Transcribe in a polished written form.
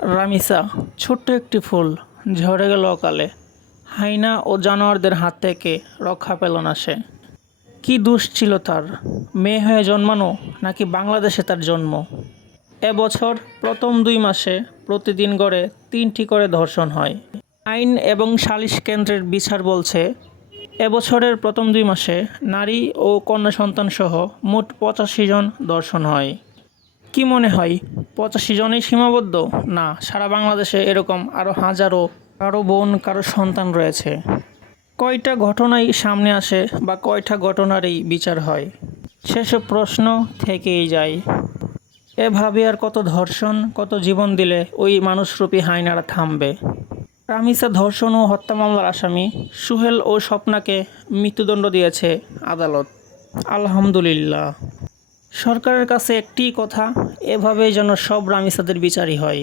রামিসা ছোট্ট একটি ফুল, ঝরে গেল অকালে। হাইনা ও জানোয়ারদের হাত থেকে রক্ষা পেল না সে। কি দোষ ছিল তার? মেয়ে হয়ে জন্মানো নাকি বাংলাদেশে তার জন্ম? এবছর প্রথম 2 মাসে প্রতিদিন গড়ে 3টি করে ধর্ষণ হয়। আইন এবং সালিশ কেন্দ্রের বিচার বলছে, এবছরের প্রথম 2 মাসে নারী ও কন্যা সন্তানসহ মোট 85 জন ধর্ষণ হয়। কি মনে হয় 85 জনেই সীমাবদ্ধ? না, সারা বাংলাদেশে এরকম আরও হাজারো, কারো বোন কারো সন্তান রয়েছে। কয়টা ঘটনাই সামনে আসে বা কয়টা ঘটনারই বিচার হয়? সেসব প্রশ্ন থেকেই যায়। এভাবে আর কত ধর্ষণ, কত জীবন দিলে ওই মানুষরূপী হায়নারা থামবে? রামিসা ধর্ষণ ও হত্যা মামলার আসামি সুহেল ও স্বপ্নাকে মৃত্যুদণ্ড দিয়েছে আদালত। আলহামদুলিল্লাহ। সরকারের কাছে একটিই কথা, এভাবেই যেন সব রামিসাদের বিচারই হয়।